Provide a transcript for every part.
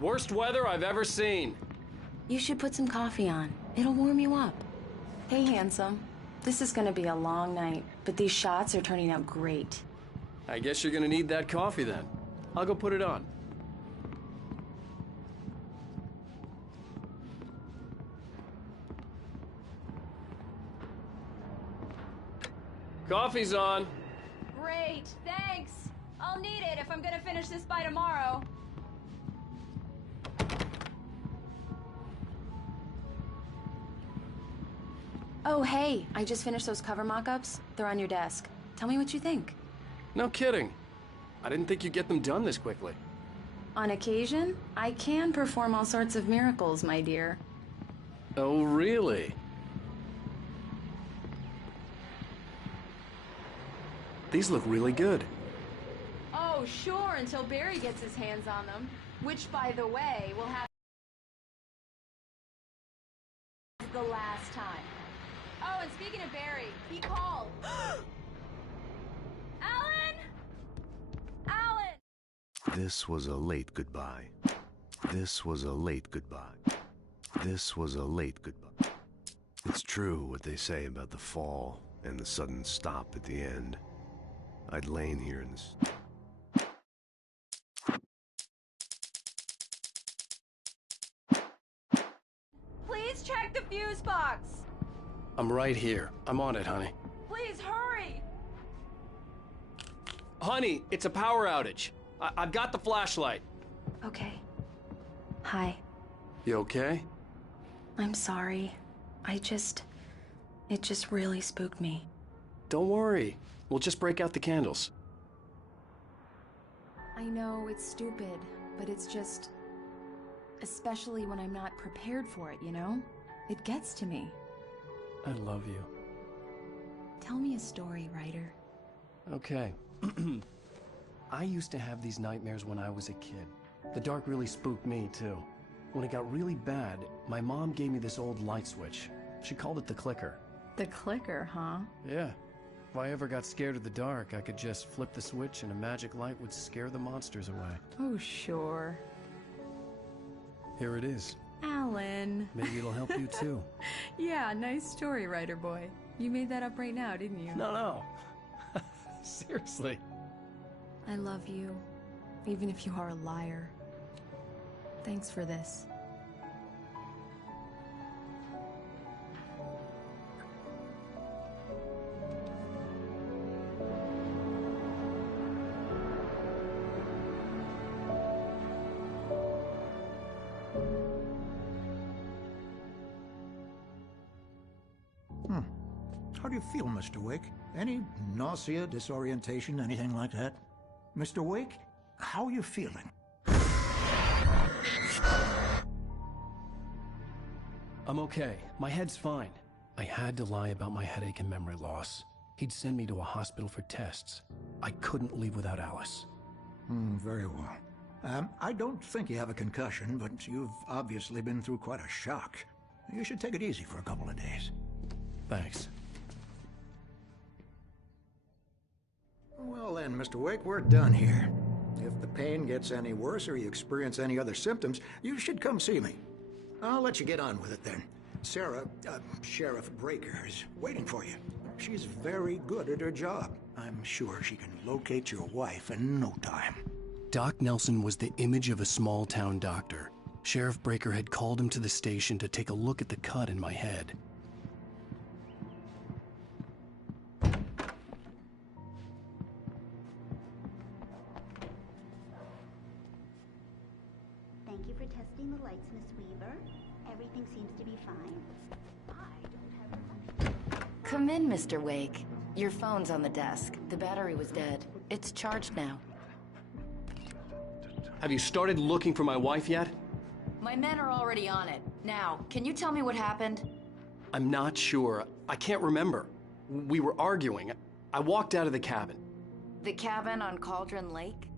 Worst weather I've ever seen. You should put some coffee on. It'll warm you up. Hey, handsome. This is gonna be a long night, but these shots are turning out great. I guess you're gonna need that coffee then. I'll go put it on. Coffee's on. Great, thanks. I'll need it if I'm gonna finish this by tomorrow. Oh, hey, I just finished those cover mock-ups. They're on your desk. Tell me what you think. No kidding. I didn't think you'd get them done this quickly. On occasion, I can perform all sorts of miracles, my dear. Oh, really? These look really good. Oh, sure, until Barry gets his hands on them. Which, by the way, will have the last time. Oh, and speaking of Barry, he called. Alan! Alan! This was a late goodbye. This was a late goodbye. This was a late goodbye. It's true what they say about the fall and the sudden stop at the end. I'd lain here in this... Please check the fuse box! I'm right here. I'm on it, honey. Please hurry! Honey, it's a power outage. I've got the flashlight. Okay. Hi. You okay? I'm sorry. It just really spooked me. Don't worry. We'll just break out the candles. I know it's stupid, but it's just... especially when I'm not prepared for it, you know? It gets to me. I love you. Tell me a story, writer. Okay. I used to have these nightmares when I was a kid. The dark really spooked me, too. When it got really bad, my mom gave me this old light switch. She called it the clicker. The clicker, huh? Yeah. If I ever got scared of the dark, I could just flip the switch and a magic light would scare the monsters away. Oh, sure. Here it is. Alan. Maybe it'll help you, too. Yeah, nice story, writer boy. You made that up right now, didn't you? No. Seriously. I love you, even if you are a liar. Thanks for this. How do you feel, Mr. Wake? Any nausea, disorientation, anything like that? Mr. Wake, how are you feeling? I'm okay. My head's fine. I had to lie about my headache and memory loss. He'd send me to a hospital for tests. I couldn't leave without Alice. Very well. I don't think you have a concussion, but you've obviously been through quite a shock. You should take it easy for a couple of days. Thanks. Well then, Mr. Wake, we're done here. If the pain gets any worse or you experience any other symptoms, you should come see me. I'll let you get on with it then. Sarah, Sheriff Breaker, is waiting for you. She's very good at her job. I'm sure she can locate your wife in no time. Doc Nelson was the image of a small-town doctor. Sheriff Breaker had called him to the station to take a look at the cut in my head. Thank you for testing the lights, Miss Weaver. Everything seems to be fine. I don't have a... Come in, Mr. Wake. Your phone's on the desk. The battery was dead. It's charged now. Have you started looking for my wife yet? My men are already on it. Now, can you tell me what happened? I'm not sure. I can't remember. We were arguing. I walked out of the cabin. The cabin on Cauldron Lake?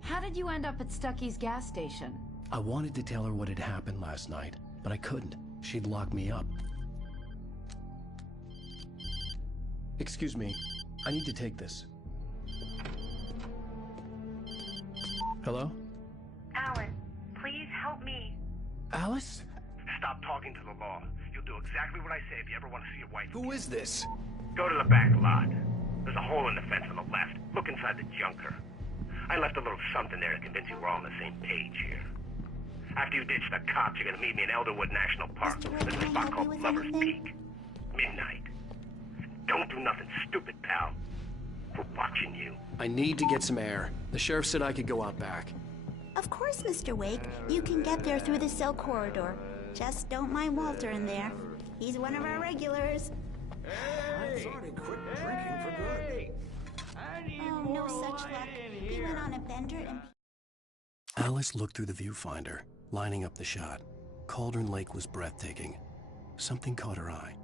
How did you end up at Stucky's gas station? I wanted to tell her what had happened last night, but I couldn't. She'd lock me up. Excuse me. I need to take this. Hello? Alan, please Alice? Stop talking to the law. You'll do exactly what I say if you ever want to see your wife. Who is this? Go to the back lot. There's a hole in the fence on the left. Look inside the junker. I left a little something there to convince you we're all on the same page here. After you ditch the cops, you're gonna meet me in Elderwood National Park. There's a spot called Lover's Peak. Midnight. Don't do nothing stupid, pal. We're watching you. I need to get some air. The sheriff said I could go out back. Of course, Mr. Wake. You can get there through the cell corridor. Just don't mind Walter in there. He's one of our regulars. I thought he quit drinking for good. Oh, no such luck. He went on a bender and... Alice looked through the viewfinder, lining up the shot. Cauldron Lake was breathtaking. Something caught her eye.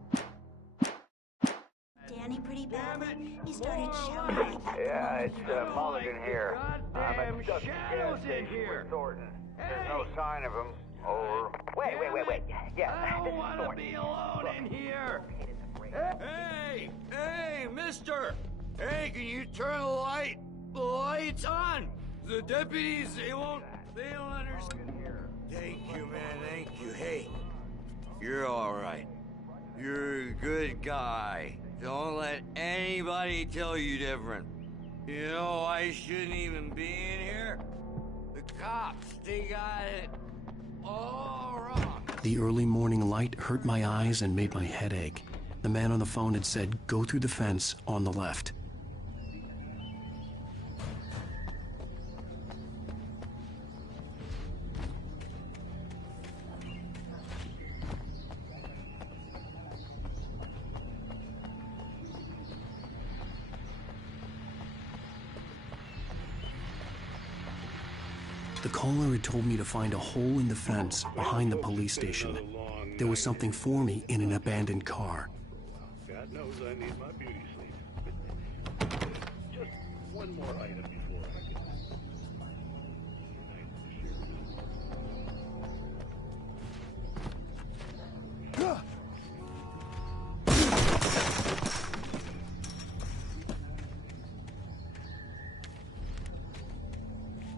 Danny pretty badly. He started shouting like that. Yeah, it's Mulligan here. I'm at Dusty gas station with Thornton. There's no sign of him. Over. Wait. Yeah, this is Thornton. Be alone in here. Hey, mister! Hey, can you turn the lights on? The deputies, they don't understand. Thank you, man, thank you. Hey, you're all right. You're a good guy. Don't let anybody tell you different. You know, I shouldn't even be in here. The cops, they got it all wrong. The early morning light hurt my eyes and made my head ache. The man on the phone had said, go through the fence on the left. The caller had told me to find a hole in the fence behind the police station. There was something for me in an abandoned car. God knows I need my beauty sleep. Just one more item before I get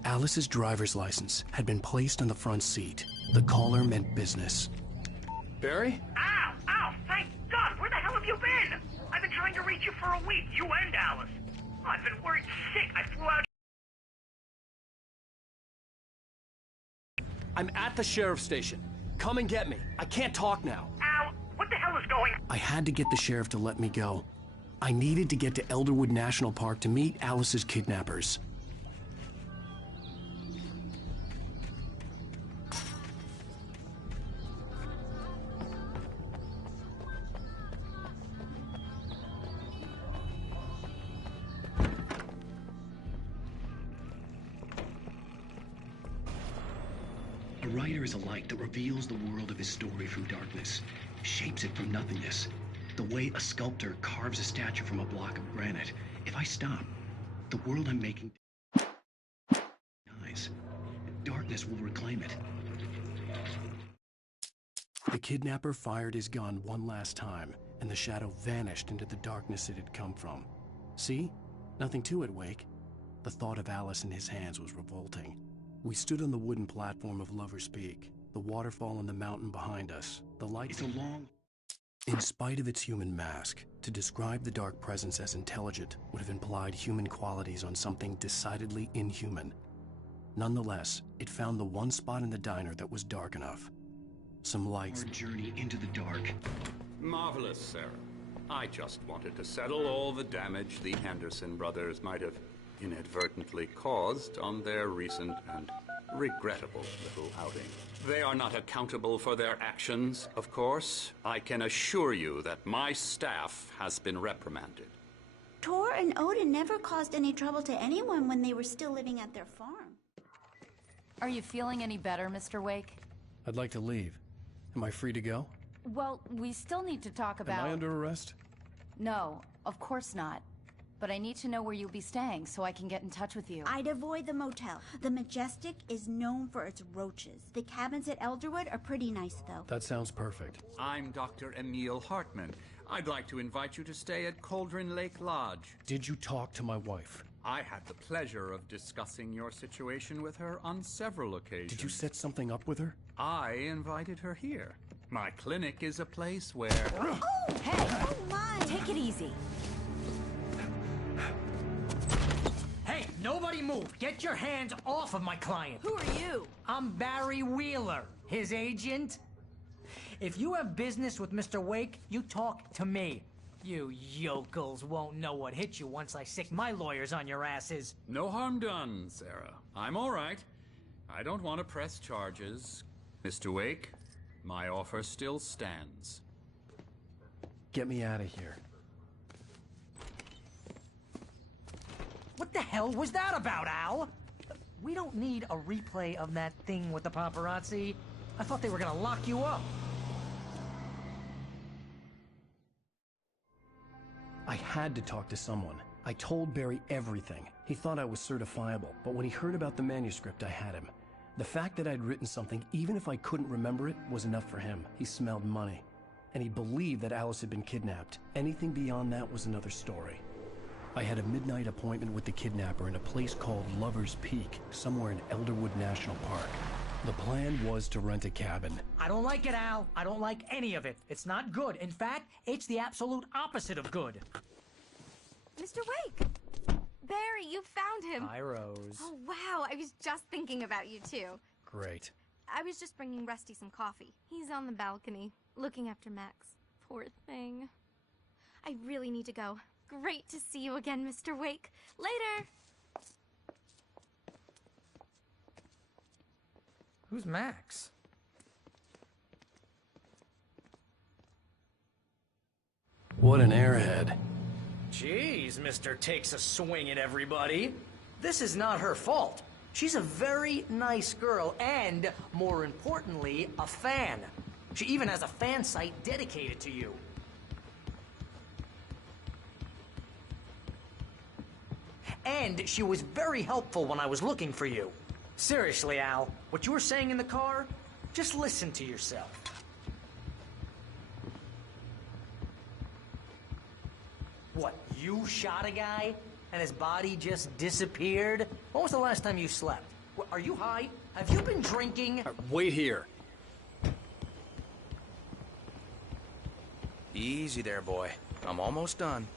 Alice's driver's license had been placed on the front seat. The caller meant business. Barry? Ow! Thank God! Where the hell have you been? I've been trying to reach you for a week, you and Alice. I've been worried sick. I flew out... I'm at the sheriff's station. Come and get me. I can't talk now. Ow! What the hell is going... I had to get the sheriff to let me go. I needed to get to Elderwood National Park to meet Alice's kidnappers. A writer is a light that reveals the world of his story from darkness, shapes it from nothingness. The way a sculptor carves a statue from a block of granite. If I stop, the world I'm making dies. Darkness will reclaim it. The kidnapper fired his gun one last time, and the shadow vanished into the darkness it had come from. See? Nothing to it, Wake. The thought of Alice in his hands was revolting. We stood on the wooden platform of Lover's Peak, the waterfall and the mountain behind us. The light is along. In spite of its human mask, to describe the dark presence as intelligent would have implied human qualities on something decidedly inhuman. Nonetheless, it found the one spot in the diner that was dark enough. Some lights. Our journey into the dark. Marvelous, Sarah. I just wanted to settle all the damage the Henderson brothers might have inadvertently caused on their recent and regrettable little outing. They are not accountable for their actions, of course. I can assure you that my staff has been reprimanded. Tor and Odin never caused any trouble to anyone when they were still living at their farm. Are you feeling any better, Mr. Wake? I'd like to leave. Am I free to go? Well, we still need to talk about... Am I under arrest? No, of course not. But I need to know where you'll be staying so I can get in touch with you. I'd avoid the motel. The Majestic is known for its roaches. The cabins at Elderwood are pretty nice, though. That sounds perfect. I'm Dr. Emil Hartman. I'd like to invite you to stay at Cauldron Lake Lodge. Did you talk to my wife? I had the pleasure of discussing your situation with her on several occasions. Did you set something up with her? I invited her here. My clinic is a place where... Oh, hey! Oh, my! Take it easy. Hey, nobody move! Get your hands off of my client! Who are you? I'm Barry Wheeler, his agent. If you have business with Mr. Wake, you talk to me. You yokels won't know what hit you once I sick my lawyers on your asses. No harm done, Sarah. I'm all right. I don't want to press charges. Mr. Wake, my offer still stands. Get me out of here. What the hell was that about, Al? We don't need a replay of that thing with the paparazzi. I thought they were gonna lock you up. I had to talk to someone. I told Barry everything. He thought I was certifiable, but when he heard about the manuscript, I had him. The fact that I'd written something, even if I couldn't remember it, was enough for him. He smelled money. And he believed that Alice had been kidnapped. Anything beyond that was another story. I had a midnight appointment with the kidnapper in a place called Lover's Peak, somewhere in Elderwood National Park. The plan was to rent a cabin. I don't like it, Al. I don't like any of it. It's not good. In fact, it's the absolute opposite of good. Mr. Wake! Barry, you found him! Hi, Rose. Oh, wow. I was just thinking about you, too. Great. I was just bringing Rusty some coffee. He's on the balcony, looking after Max. Poor thing. I really need to go. Great to see you again, Mr. Wake. Later! Who's Max? What an airhead. Jeez, Mr. Takes a swing at everybody. This is not her fault. She's a very nice girl and, more importantly, a fan. She even has a fan site dedicated to you. And she was very helpful when I was looking for you. Seriously, Al, what you were saying in the car, just listen to yourself. What, you shot a guy and his body just disappeared? When was the last time you slept? Are you high? Have you been drinking? Wait here. Easy there, boy. I'm almost done.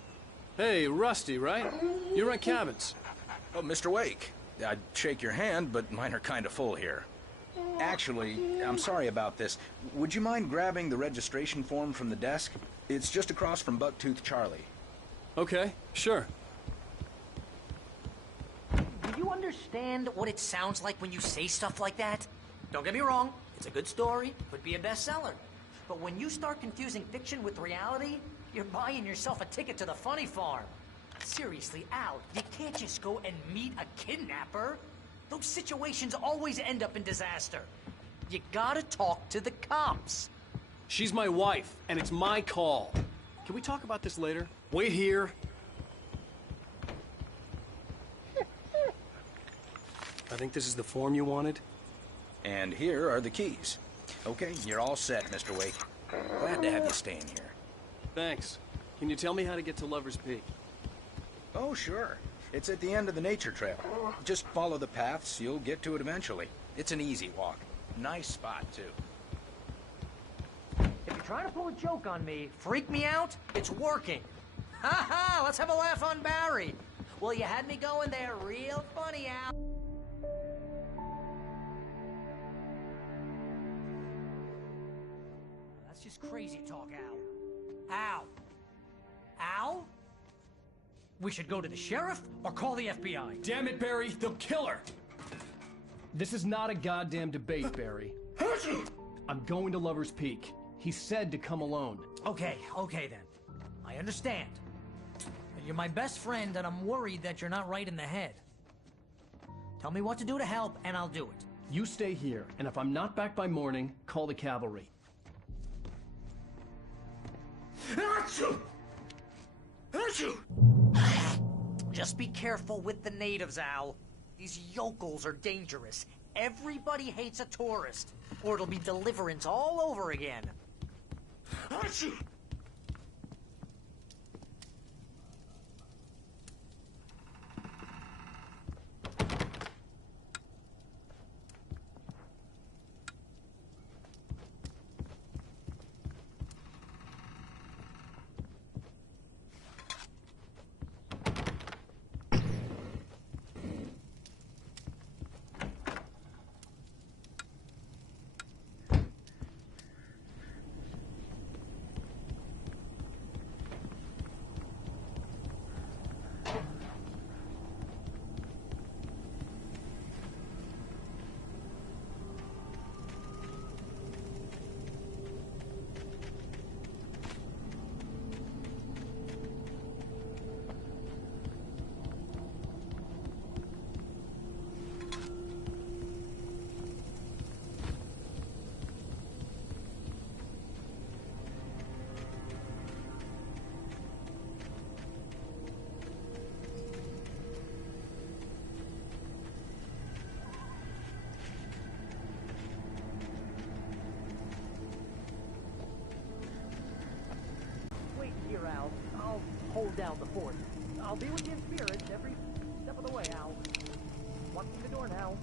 Hey, Rusty, right? You rent cabins. Oh, Mr. Wake. I'd shake your hand, but mine are kind of full here. Actually, I'm sorry about this. Would you mind grabbing the registration form from the desk? It's just across from Bucktooth Charlie. Okay, sure. Do you understand what it sounds like when you say stuff like that? Don't get me wrong, it's a good story, could be a bestseller. But when you start confusing fiction with reality, you're buying yourself a ticket to the funny farm. Seriously, Al, you can't just go and meet a kidnapper. Those situations always end up in disaster. You gotta talk to the cops. She's my wife, and it's my call. Can we talk about this later? Wait here. I think this is the form you wanted. And here are the keys. Okay, you're all set, Mr. Wake. Glad to have you staying here. Thanks. Can you tell me how to get to Lover's Peak? Oh, sure. It's at the end of the nature trail. Just follow the paths, you'll get to it eventually. It's an easy walk. Nice spot, too. If you're trying to pull a joke on me, freak me out, it's working. Ha ha, let's have a laugh on Barry. Well, you had me going there real funny, Al. That's just crazy talk, Al. Al. Al? We should go to the sheriff or call the FBI. Damn it, Barry, they'll kill her. This is not a goddamn debate, Barry. I'm going to Lover's Peak. He said to come alone. Okay then. I understand. You're my best friend, and I'm worried that you're not right in the head. Tell me what to do to help, and I'll do it. You stay here, and if I'm not back by morning, call the cavalry. Achoo! Achoo! Just be careful with the natives, Al. These yokels are dangerous. Everybody hates a tourist, or it'll be Deliverance all over again. Achoo! hold down the fort. I'll be with you in spirit every step of the way, Al. Walking the door now.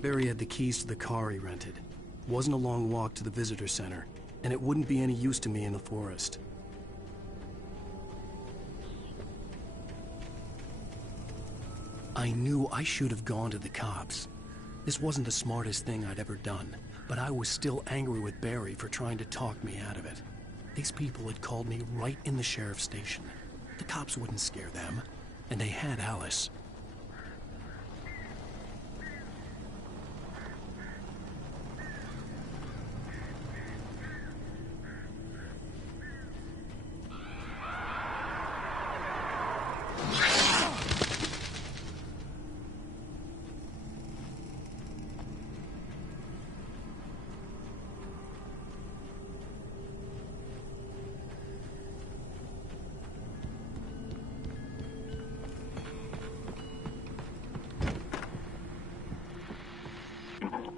Barry had the keys to the car he rented. Wasn't a long walk to the visitor center, and it wouldn't be any use to me in the forest. I knew I should have gone to the cops. This wasn't the smartest thing I'd ever done, but I was still angry with Barry for trying to talk me out of it. These people had called me right in the sheriff's station. The cops wouldn't scare them, and they had Alice.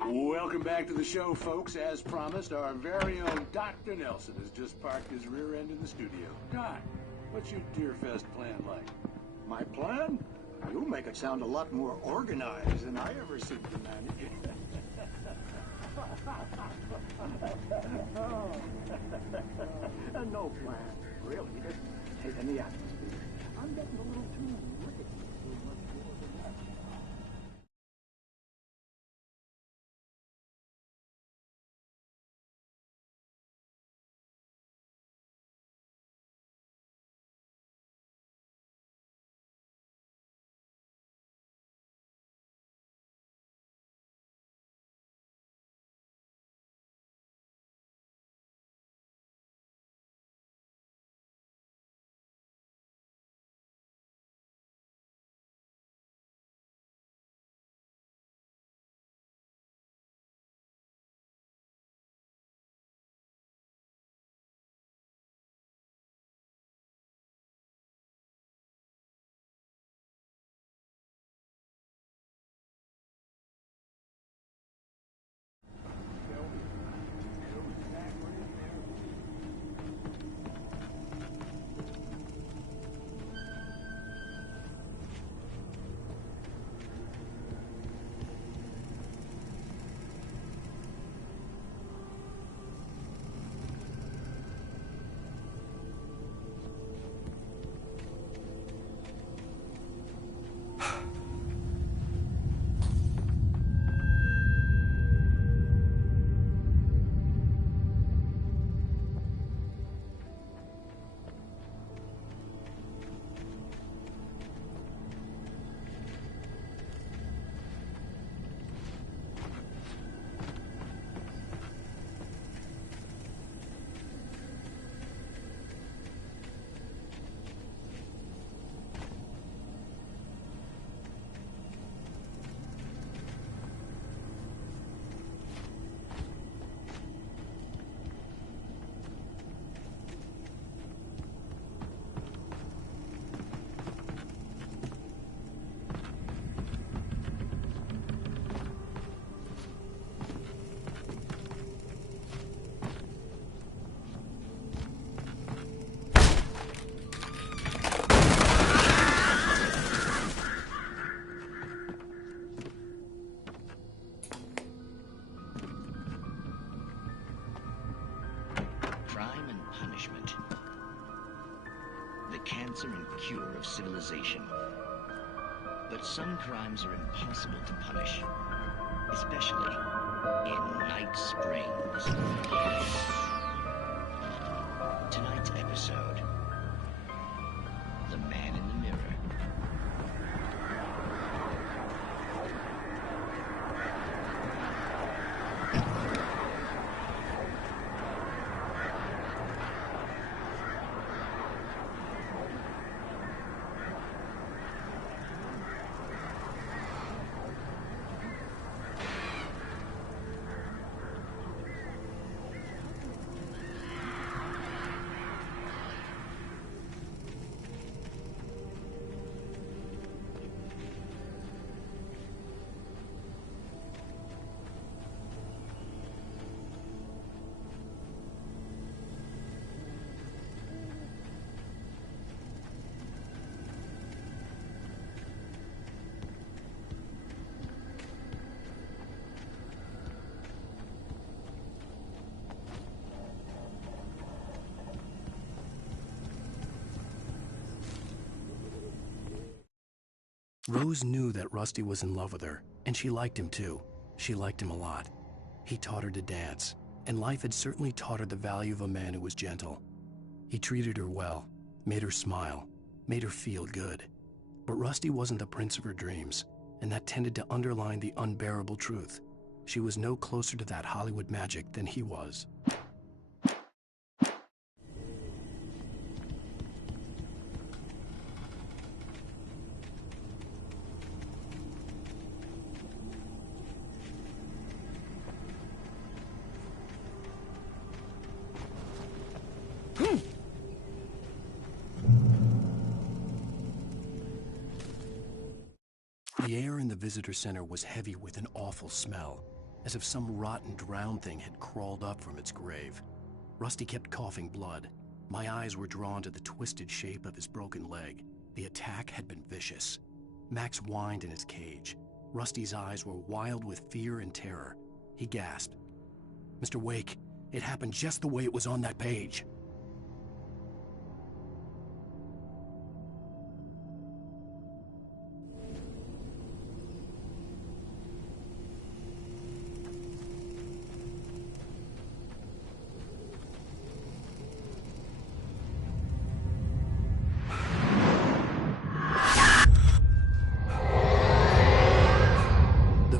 Welcome back to the show, folks. As promised, our very own Dr. Nelson has just parked his rear end in the studio. Doc, what's your Deerfest plan like? My plan? You make it sound a lot more organized than I ever seem to manage. No plan, really. Just taking the atmosphere. I'm getting a little too ridiculous. Cancer and cure of civilization. But some crimes are impossible to punish, especially in Night Springs. Tonight's episode, The Man in the Mirror. Rose knew that Rusty was in love with her, and she liked him too. She liked him a lot. He taught her to dance, and life had certainly taught her the value of a man who was gentle. He treated her well, made her smile, made her feel good. But Rusty wasn't the prince of her dreams, and that tended to underline the unbearable truth. She was no closer to that Hollywood magic than he was. The air in the visitor center was heavy with an awful smell, as if some rotten drowned thing had crawled up from its grave. Rusty kept coughing blood. My eyes were drawn to the twisted shape of his broken leg. The attack had been vicious. Max whined in his cage. Rusty's eyes were wild with fear and terror. He gasped. "Mr. Wake, it happened just the way it was on that page."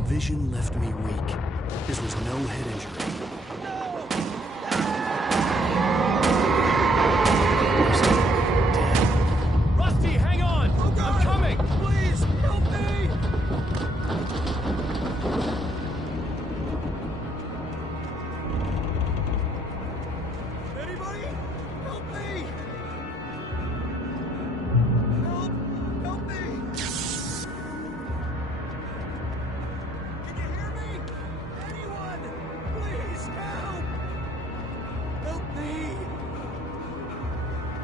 Vision left me weak. This was no head injury. Rusty, hang on! Oh God. I'm coming! Please, help me! Anybody? Help me! Help me!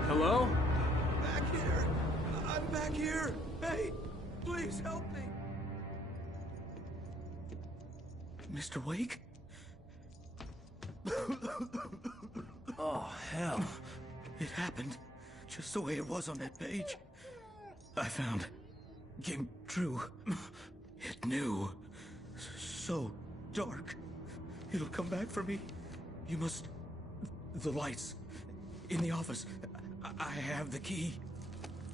Hello? Back here! I'm back here! Hey! Please help me! Mr. Wake? Oh, hell. It happened just the way it was on that page. I found. Came true. It knew. So dark. It'll come back for me. You must... The lights. In the office. I have the key.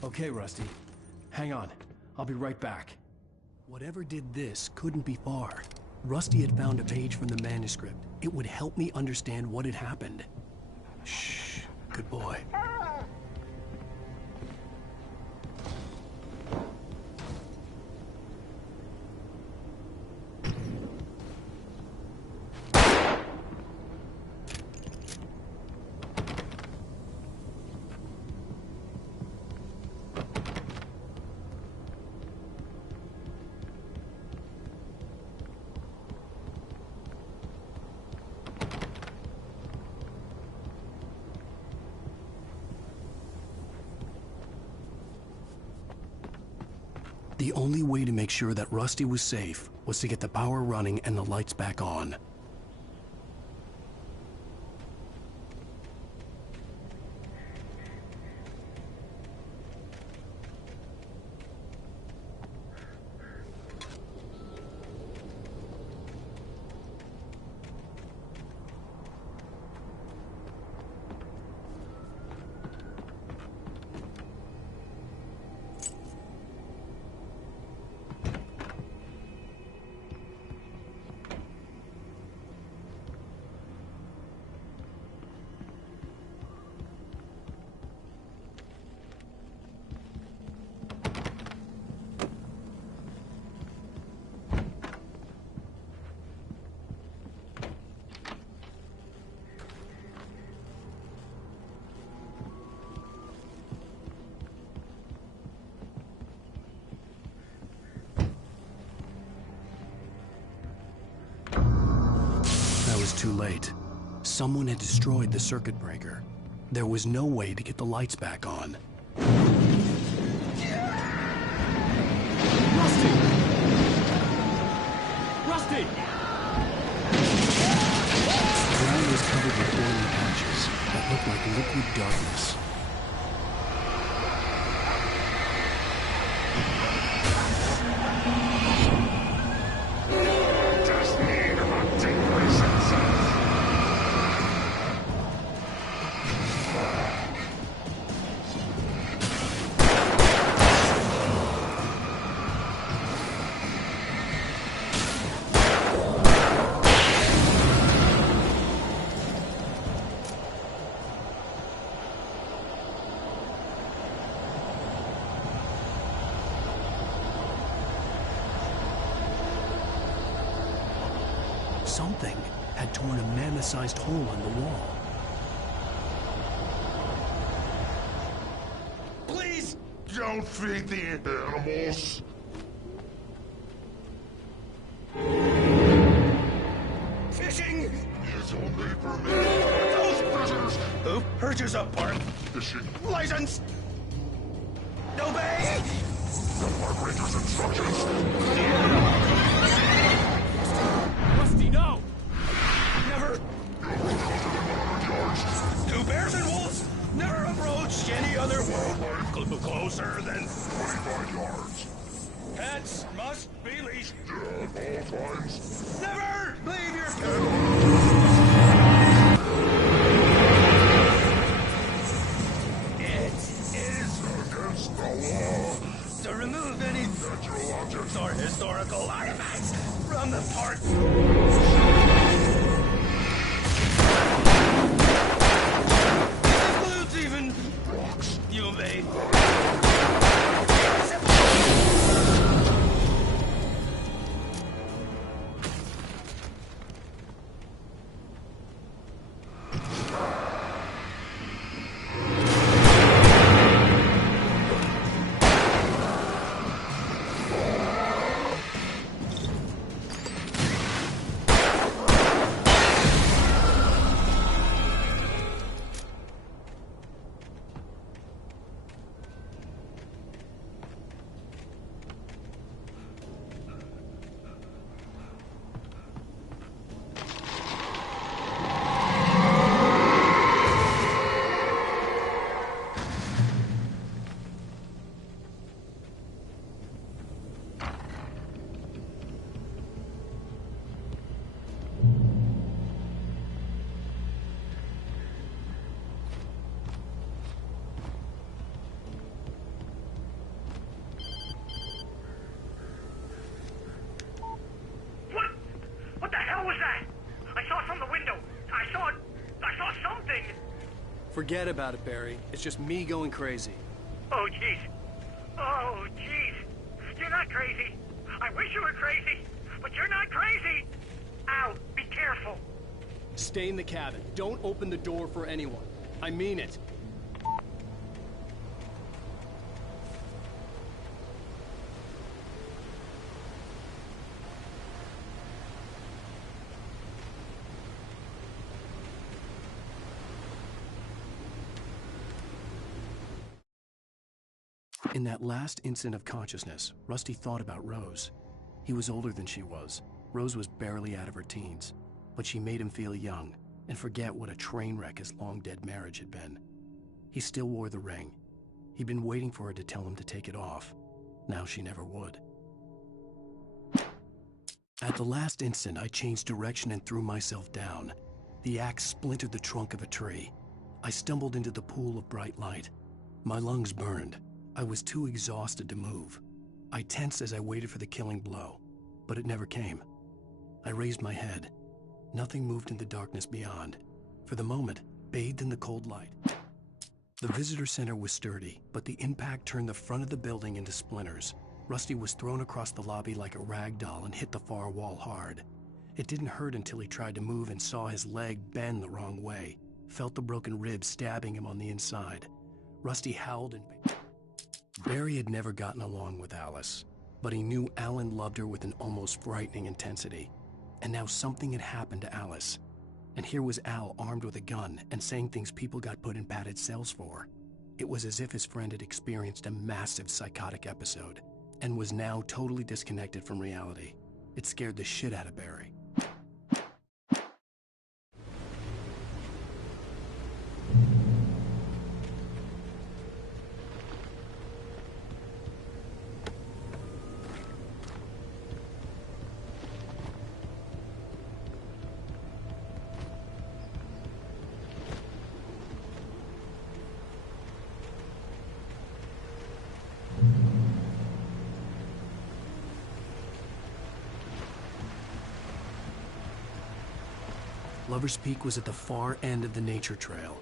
Okay, Rusty. Hang on. I'll be right back. Whatever did this couldn't be far. Rusty had found a page from the manuscript. It would help me understand what had happened. Shh. Good boy. The only way to make sure that Rusty was safe was to get the power running and the lights back on. Too late. Someone had destroyed the circuit breaker. There was no way to get the lights back on. Rusty! Rusty! The ground was covered with oily patches that looked like liquid darkness. Something had torn a mammoth-sized hole in the wall. Please! Don't feed the animals! Fishing! It's only permitted by those prisoners! Who? Urges up, Park. Fishing. License! Obey! The Park Ranger's instructions! Rusty, no! Never! To bears and wolves, never approach any other wildlife closer than 25 yards. Pets must be leashed. At all times. Never leave your It is against the law to remove any natural objects or historical artifacts from the park. Includes even rocks. You may. What the hell was that? I saw it from the window. I saw something. Forget about it, Barry. It's just me going crazy. Oh, jeez. Oh, jeez. You're not crazy. I wish you were crazy, but you're not crazy. Ow, be careful. Stay in the cabin. Don't open the door for anyone. I mean it. In that last instant of consciousness, Rusty thought about Rose. He was older than she was. Rose was barely out of her teens, but she made him feel young and forget what a train wreck his long-dead marriage had been. He still wore the ring. He'd been waiting for her to tell him to take it off. Now she never would. At the last instant, I changed direction and threw myself down. The axe splintered the trunk of a tree. I stumbled into the pool of bright light. My lungs burned. I was too exhausted to move. I tensed as I waited for the killing blow, but it never came. I raised my head. Nothing moved in the darkness beyond. For the moment, bathed in the cold light. The visitor center was sturdy, but the impact turned the front of the building into splinters. Rusty was thrown across the lobby like a rag doll and hit the far wall hard. It didn't hurt until he tried to move and saw his leg bend the wrong way, felt the broken ribs stabbing him on the inside. Rusty howled in pain. Barry had never gotten along with Alice, but he knew Alan loved her with an almost frightening intensity. And now something had happened to Alice. And here was Al armed with a gun and saying things people got put in padded cells for. It was as if his friend had experienced a massive psychotic episode and was now totally disconnected from reality. It scared the shit out of Barry. Lover's Peak was at the far end of the nature trail.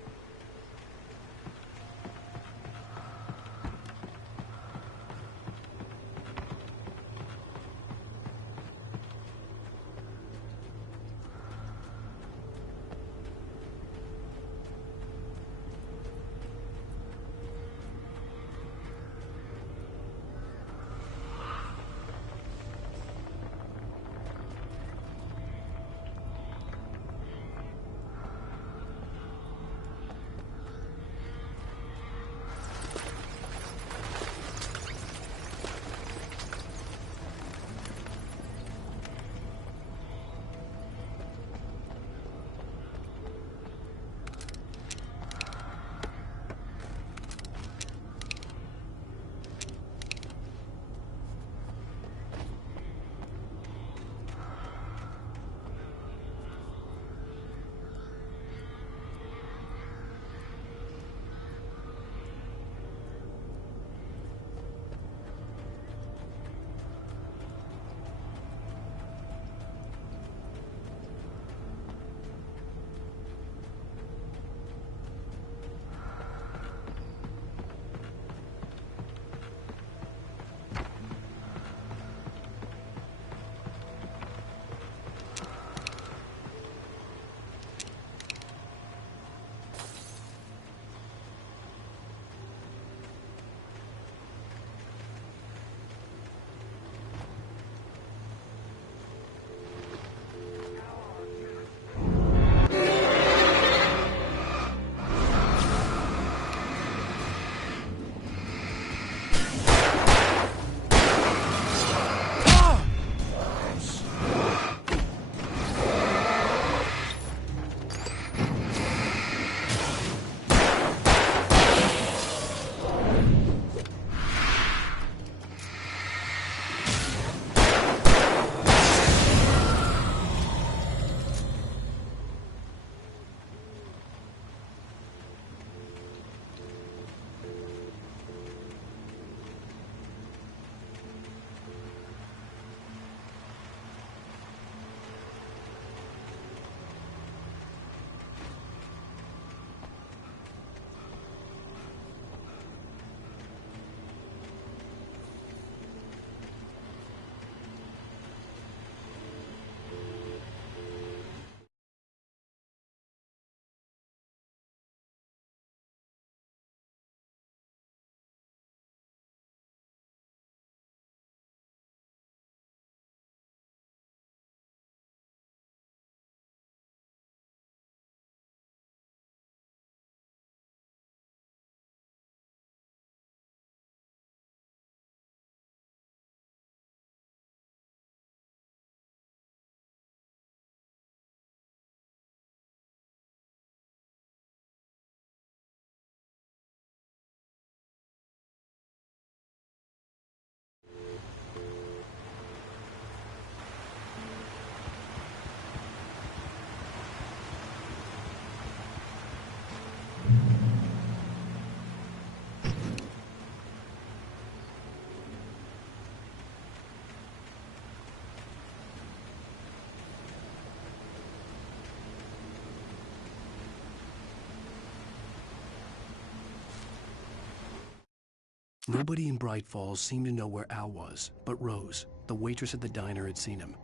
Nobody in Bright Falls seemed to know where Al was, but Rose, the waitress at the diner, had seen him.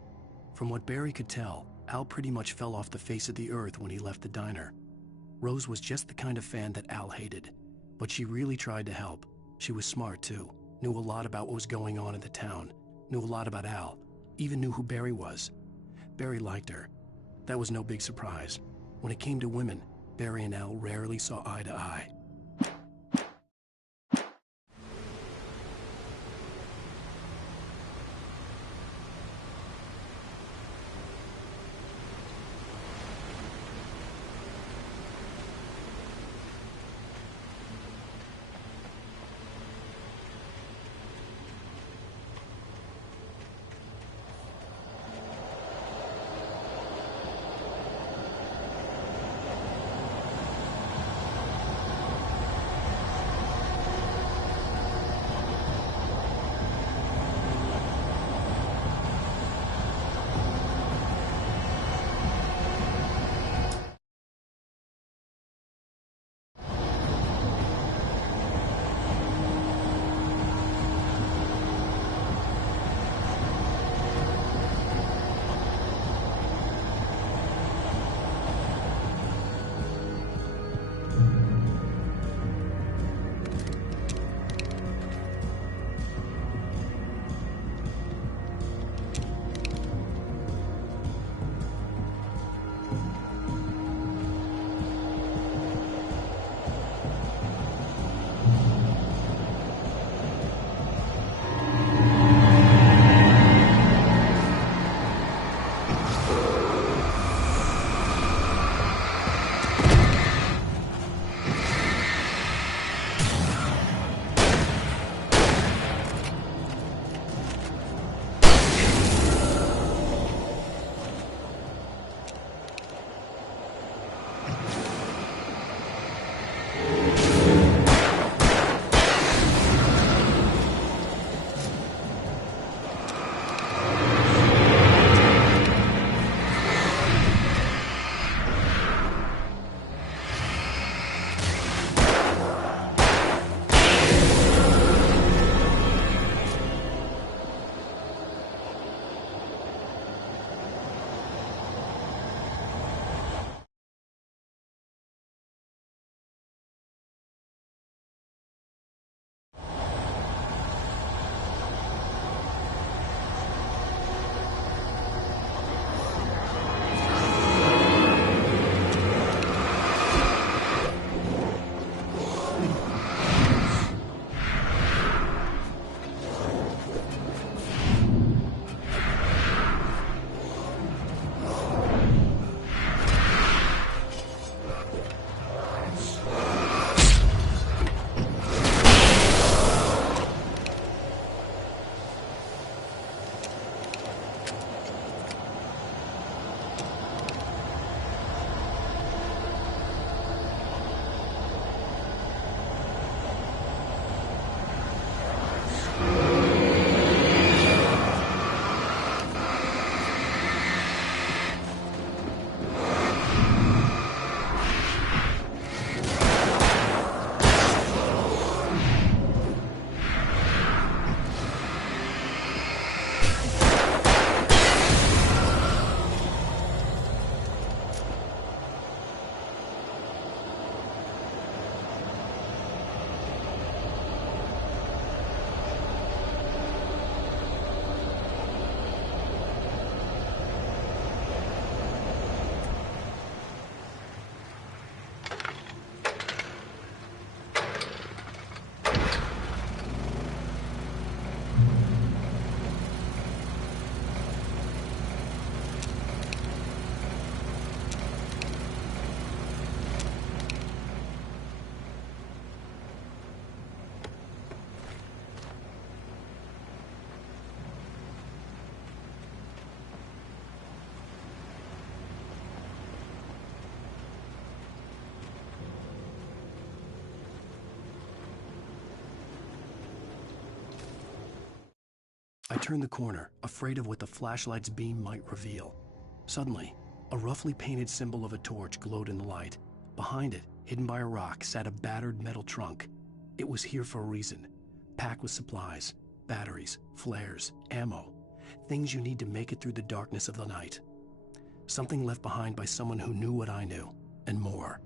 From what Barry could tell, Al pretty much fell off the face of the earth when he left the diner. Rose was just the kind of fan that Al hated, but she really tried to help. She was smart too, knew a lot about what was going on in the town, knew a lot about Al, even knew who Barry was. Barry liked her. That was no big surprise. When it came to women, Barry and Al rarely saw eye to eye. I turned the corner, afraid of what the flashlight's beam might reveal. Suddenly, a roughly painted symbol of a torch glowed in the light. Behind it, hidden by a rock, sat a battered metal trunk. It was here for a reason. pack with supplies, batteries, flares, ammo, things you need to make it through the darkness of the night. Something left behind by someone who knew what I knew, and more.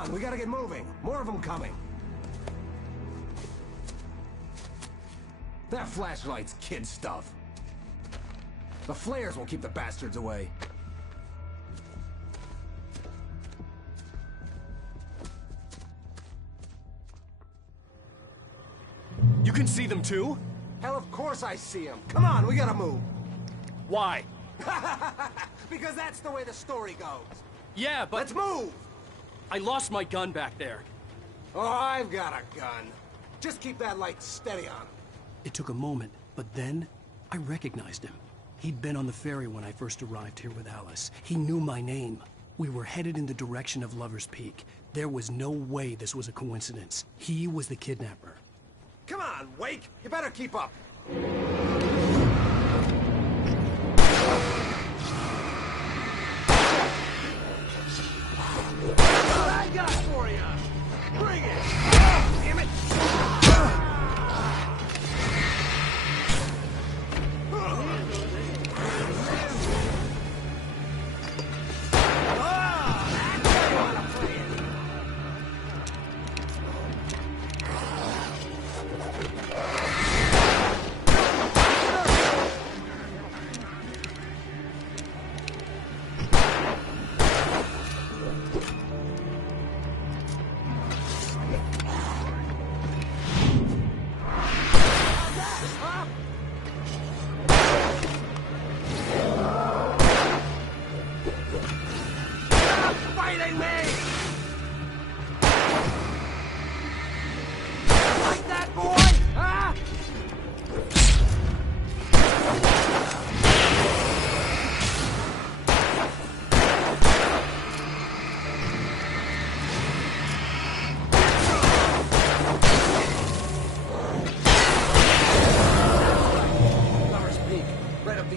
on, we gotta get moving. More of them coming. That flashlight's kid stuff. The flares will keep the bastards away. You can see them too? Hell, of course I see them. Come on, we gotta move. Why? Because that's the way the story goes. Yeah, but... Let's move! I lost my gun back there. Oh, I've got a gun. Just keep that light steady on him. It took a moment, but then I recognized him. He'd been on the ferry when I first arrived here with Alice. He knew my name. We were headed in the direction of Lover's Peak. There was no way this was a coincidence. He was the kidnapper. Come on, Wake! You better keep up! What I got for you! Bring it! Damn it!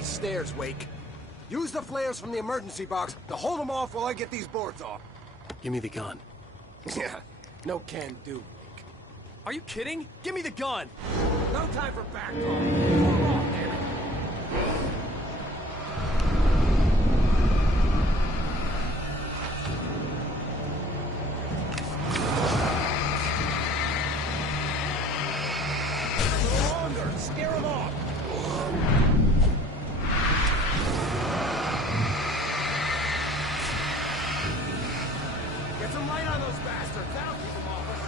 Stairs, Wake. Use the flares from the emergency box to hold them off while I get these boards off. Give me the gun. Yeah, no can do, Wake. Are you kidding? Give me the gun! No time for back talk. Come on, damn it. No longer! Scare them off! Get some light on those bastards. That'll keep them off us.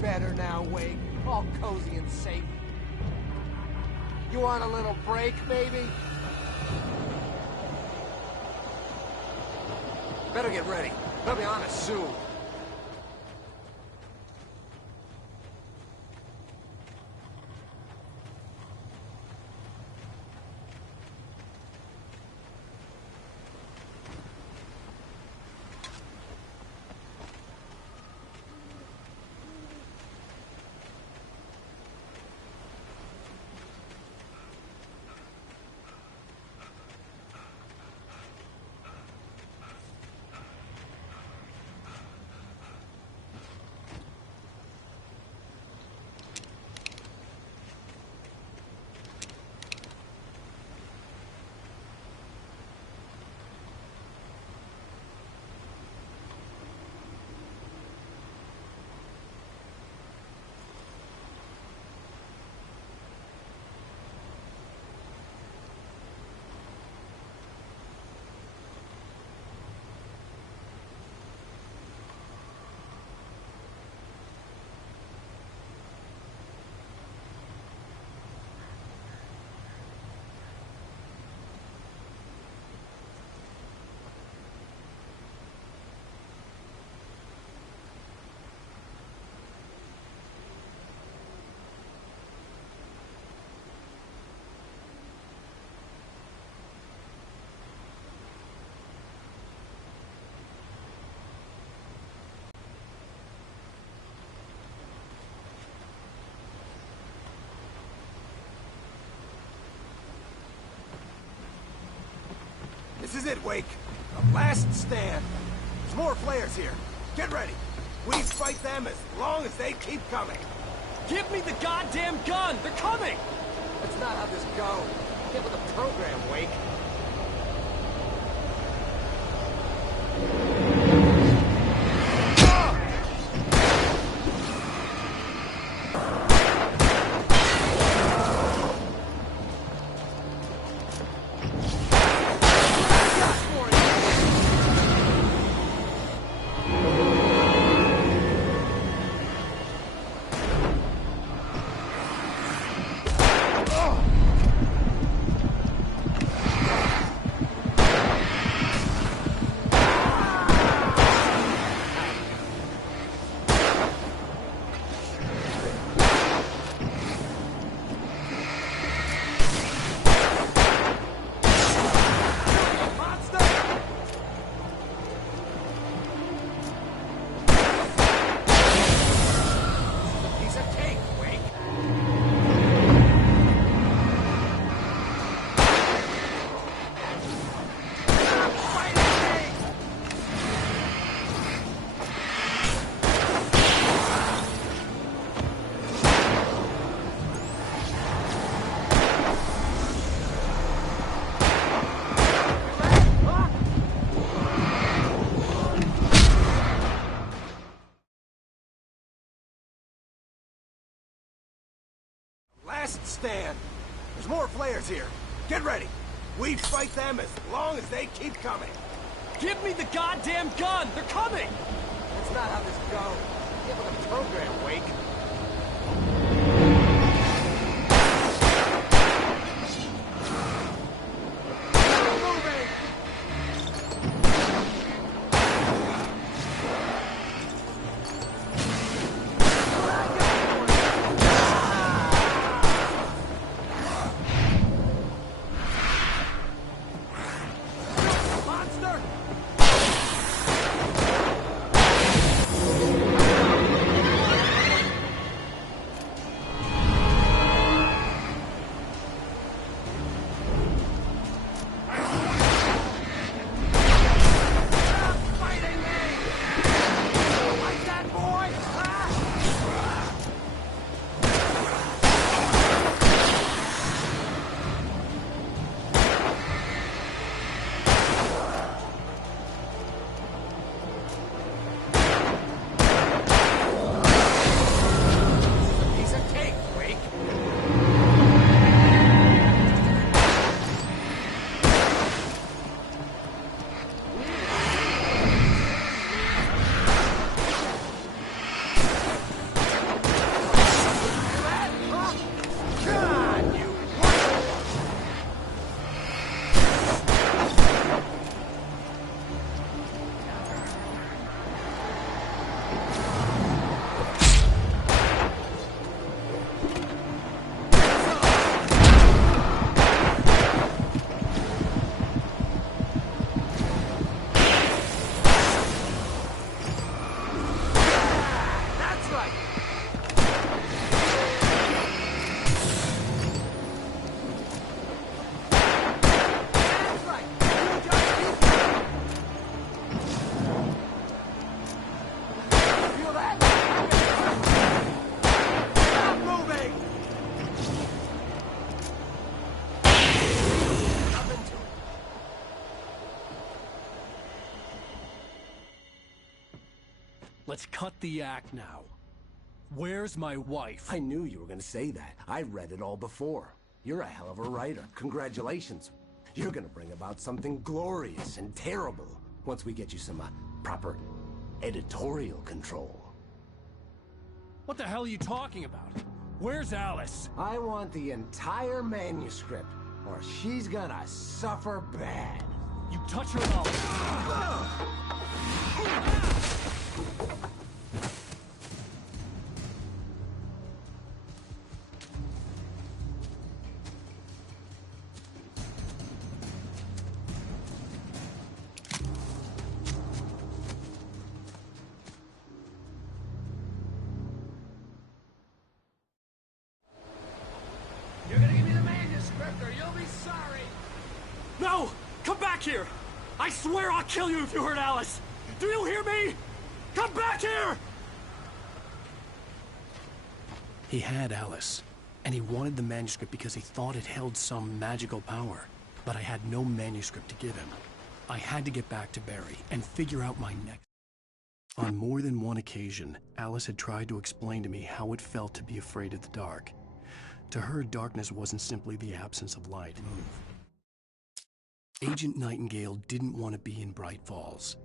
Better now, Wake. All cozy and safe. You want a little break, maybe? Better get ready. They'll be on us soon. This is it, Wake. The last stand. There's more flares here. Get ready. We fight them as long as they keep coming. Give me the goddamn gun! They're coming! That's not how this goes. Get with the program, Wake. Last stand. There's more flares here. Get ready. We fight them as long as they keep coming. Give me the goddamn gun! They're coming! That's not how this goes. Get with the program, Wake. Let's cut the act now. Where's my wife? I knew you were gonna say that. I read it all before. You're a hell of a writer. Congratulations. You're gonna bring about something glorious and terrible once we get you some proper editorial control. What the hell are you talking about? Where's Alice? I want the entire manuscript, or she's gonna suffer bad. You touch her and You're gonna give me the manuscript or you'll be sorry. No! Come back here! I swear I'll kill you if you hurt Alice! Do you hear me? Come back here! He had Alice, and he wanted the manuscript because he thought it held some magical power. But I had no manuscript to give him. I had to get back to Barry and figure out my next... On more than one occasion, Alice had tried to explain to me how it felt to be afraid of the dark. To her, darkness wasn't simply the absence of light. Agent Nightingale didn't want to be in Bright Falls.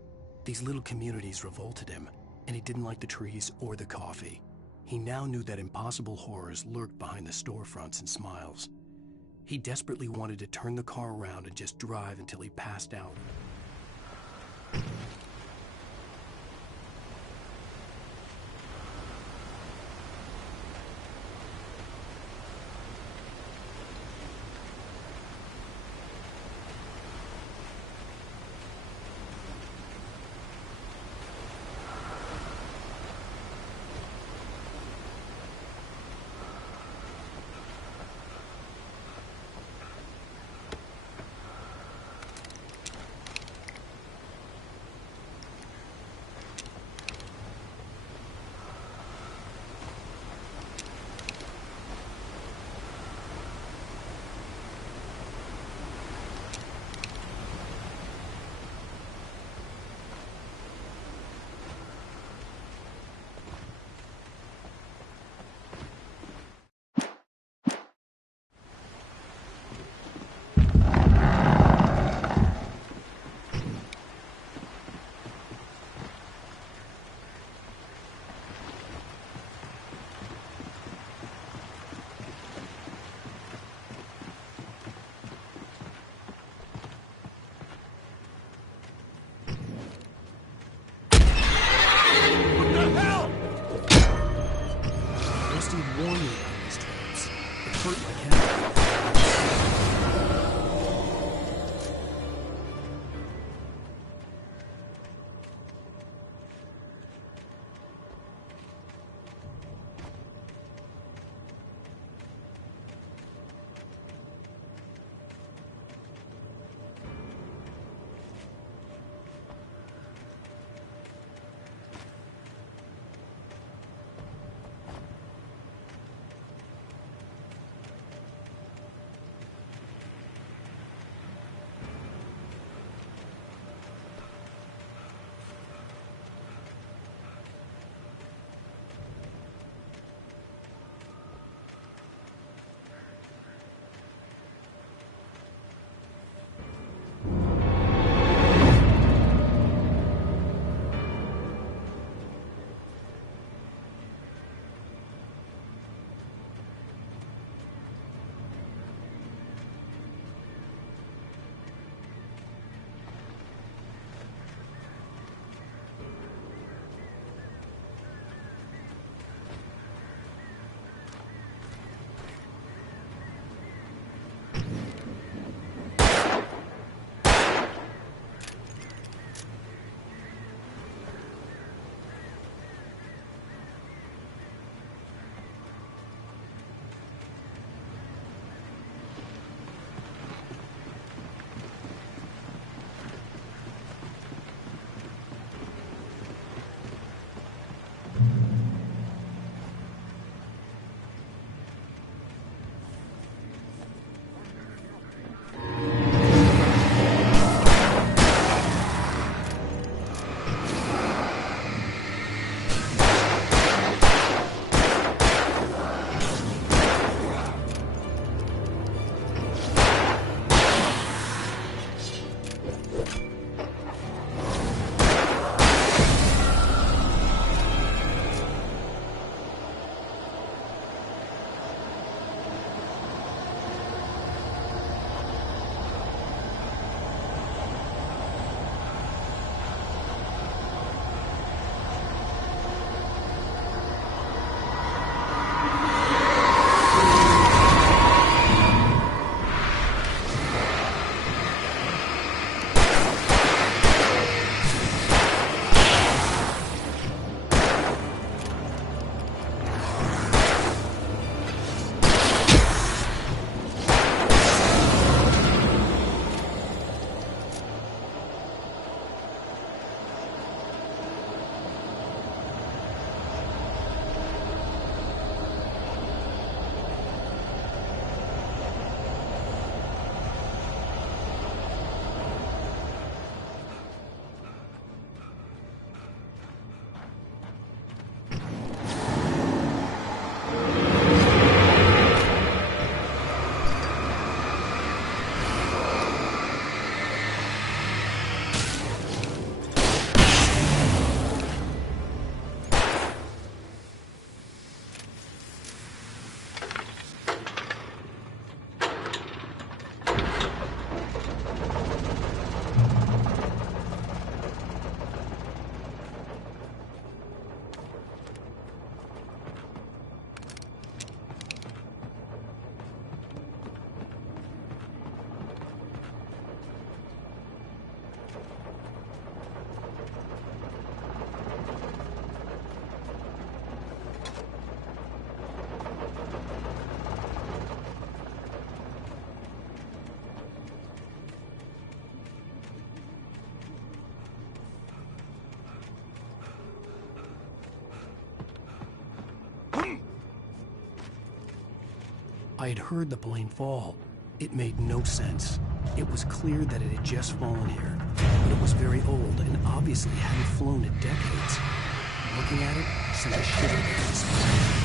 These little communities revolted him, and he didn't like the trees or the coffee. He now knew that impossible horrors lurked behind the storefronts and smiles. He desperately wanted to turn the car around and just drive until he passed out. I had heard the plane fall. It made no sense. It was clear that it had just fallen here, but it was very old and obviously hadn't flown in decades. Looking at it sent a shiver down my spine.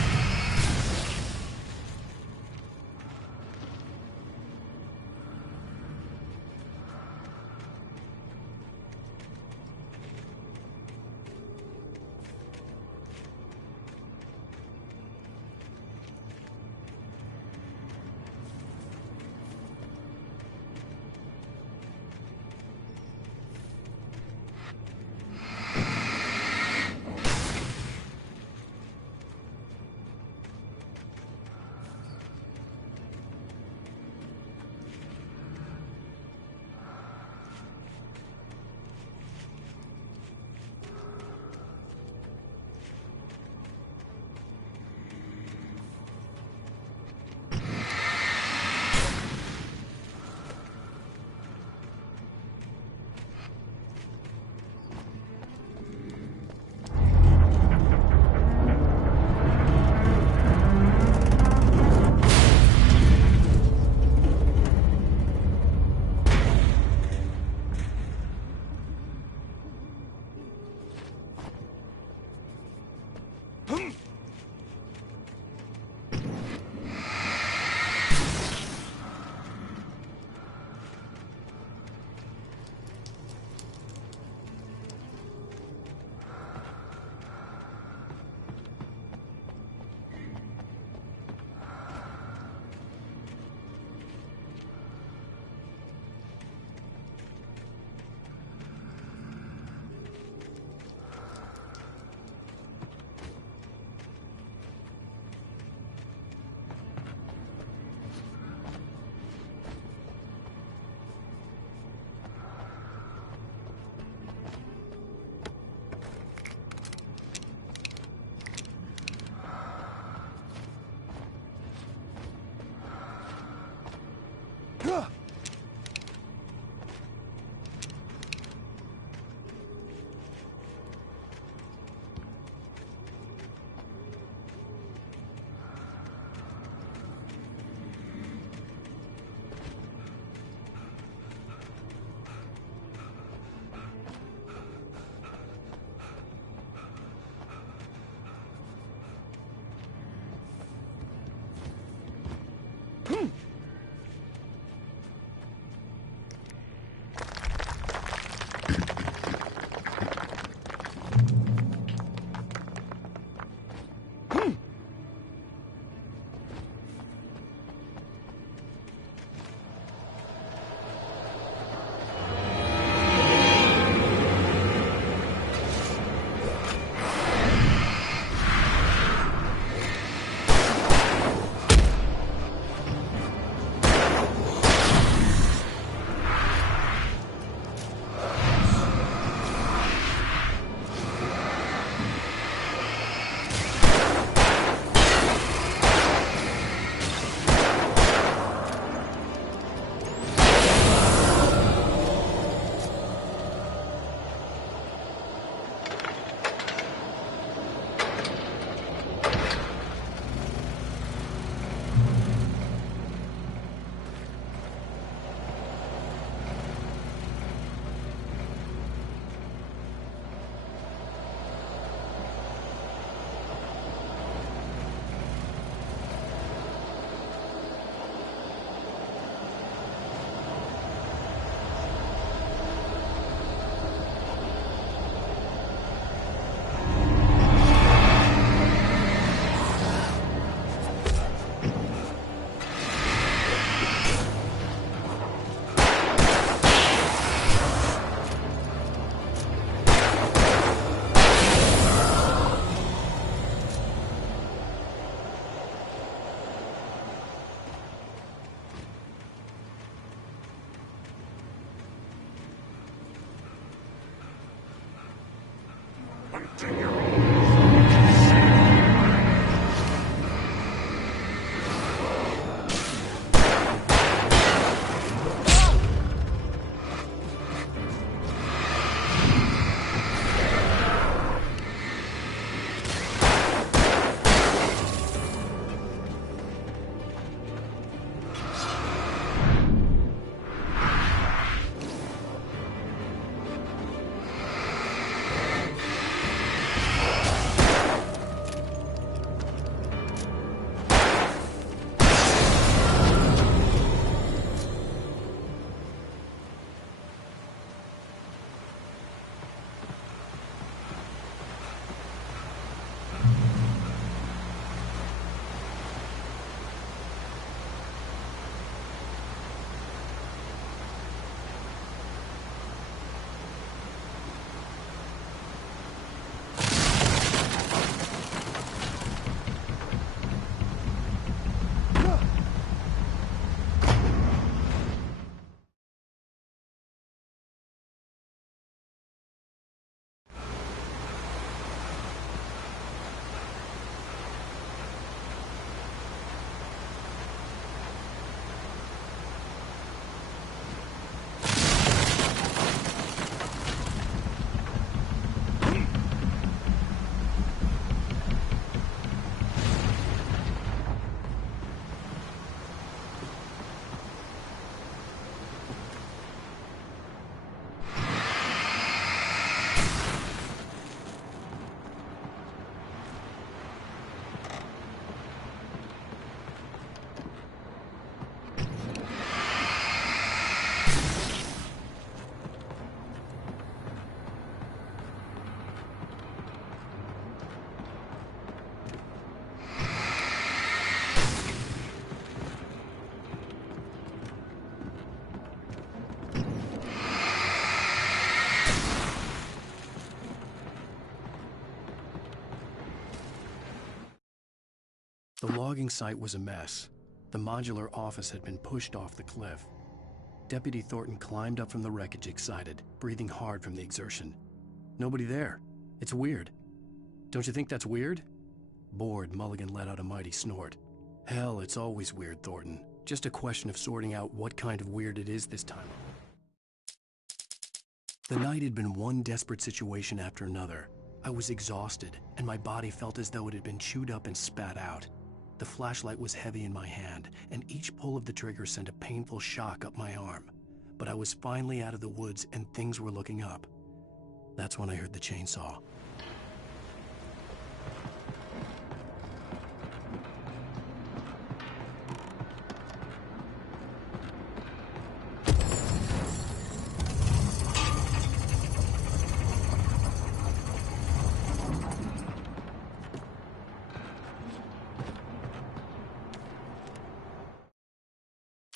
logging site was a mess. The modular office had been pushed off the cliff. Deputy Thornton climbed up from the wreckage excited, breathing hard from the exertion. Nobody there. It's weird. Don't you think that's weird? Bored, Mulligan let out a mighty snort. Hell, it's always weird, Thornton. Just a question of sorting out what kind of weird it is this time. The night had been one desperate situation after another. I was exhausted, and my body felt as though it had been chewed up and spat out. The flashlight was heavy in my hand, and each pull of the trigger sent a painful shock up my arm. But I was finally out of the woods, and things were looking up. That's when I heard the chainsaw.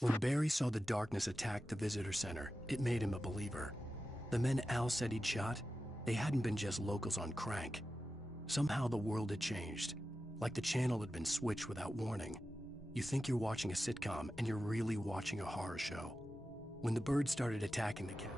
When Barry saw the darkness attack the visitor center, it made him a believer. The men Al said he'd shot, they hadn't been just locals on crank. Somehow the world had changed, like the channel had been switched without warning. You think you're watching a sitcom, and you're really watching a horror show. When the birds started attacking the camp,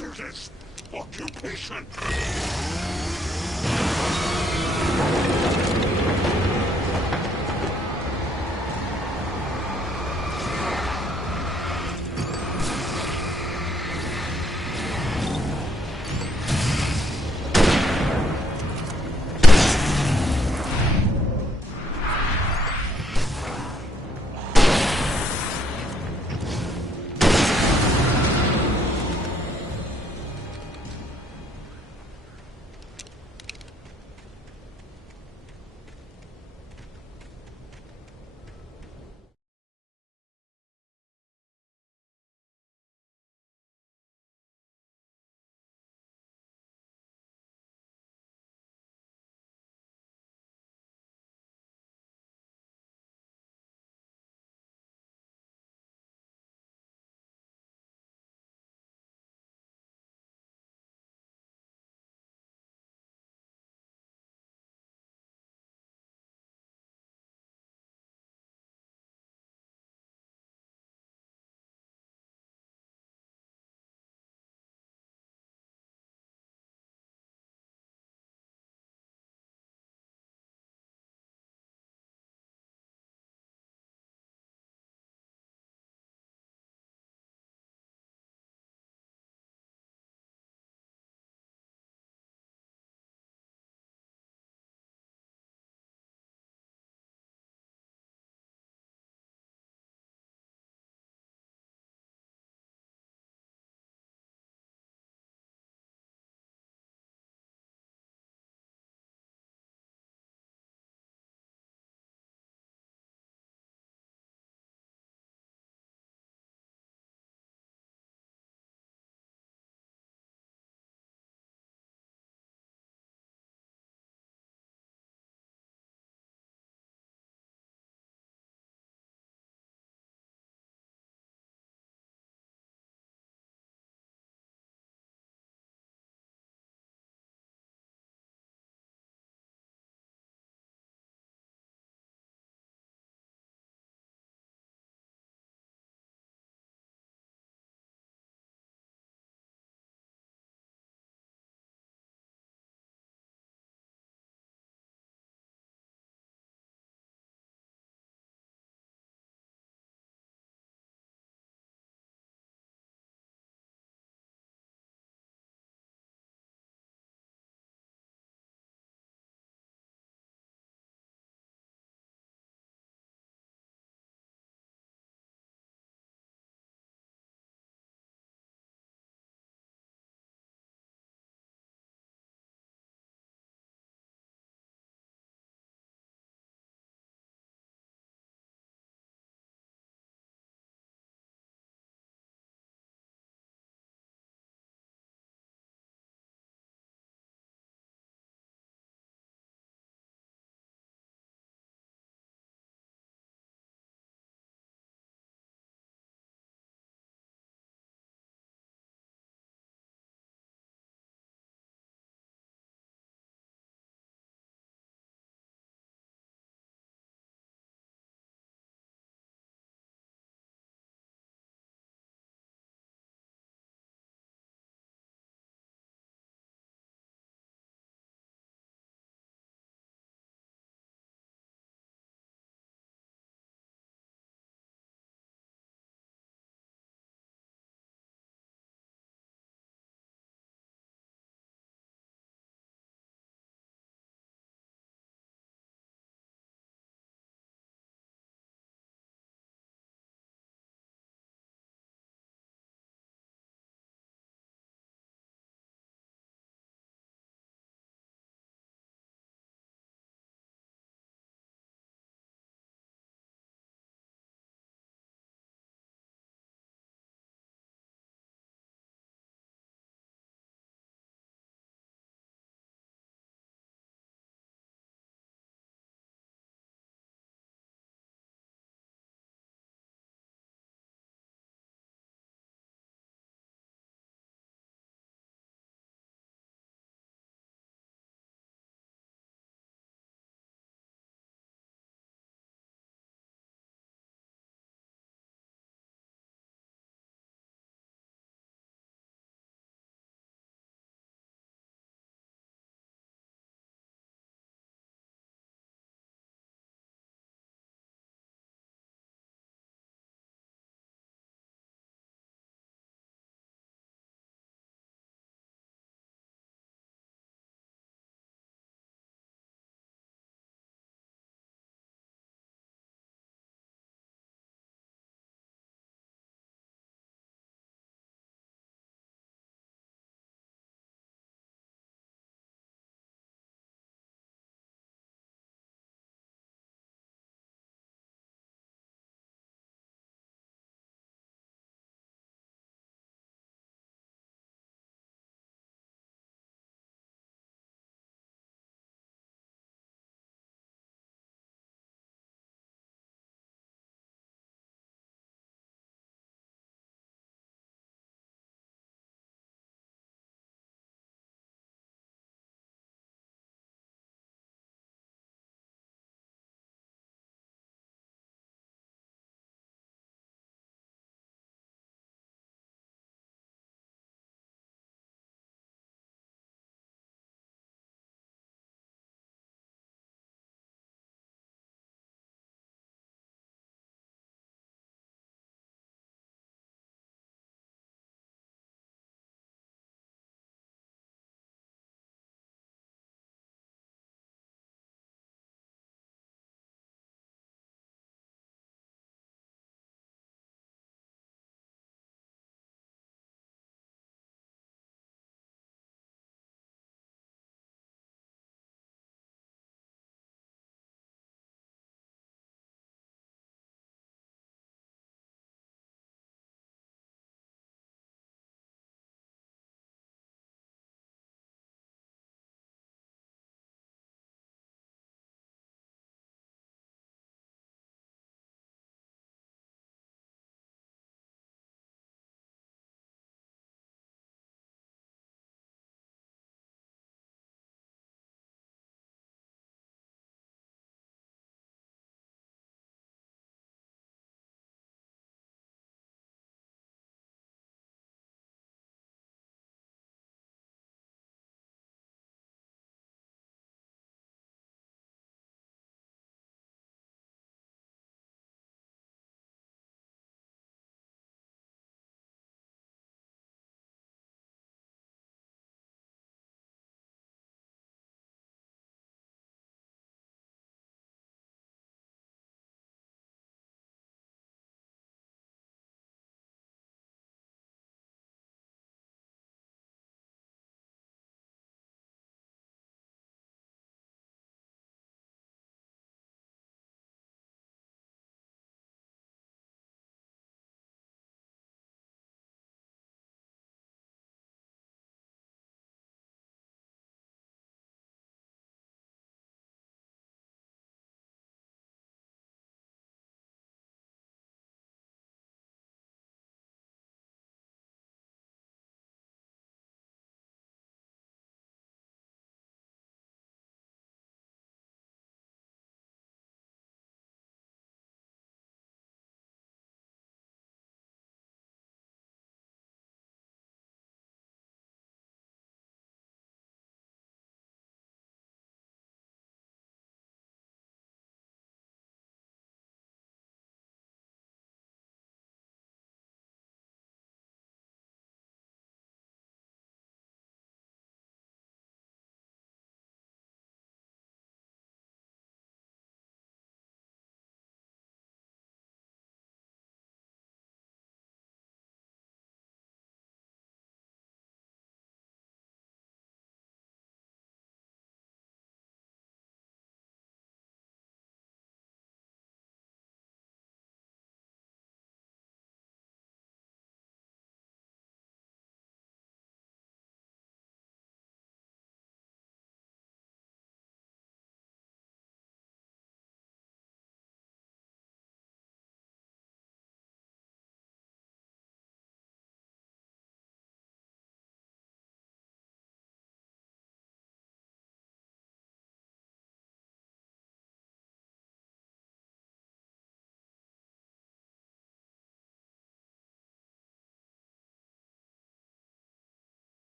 hazardous occupation.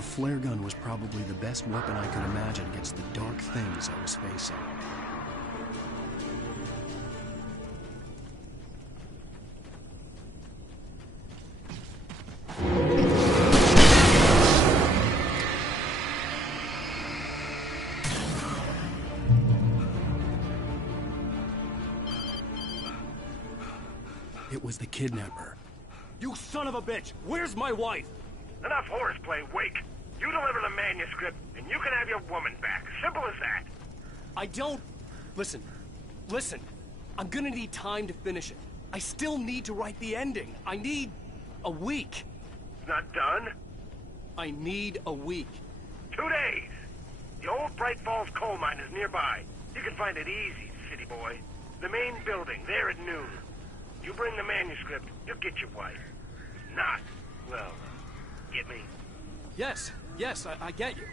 The flare gun was probably the best weapon I could imagine against the dark things I was facing. It was the kidnapper. You son of a bitch! Where's my wife? Enough horseplay, Wake. You deliver the manuscript, and you can have your woman back. Simple as that. I don't... Listen. I'm gonna need time to finish it. I still need to write the ending. I need a week. It's not done? I need a week. 2 days. The old Bright Falls coal mine is nearby. You can find it easy, city boy. The main building, there at noon. You bring the manuscript, you'll get your wife. If not, well, get me? Yes, I get you.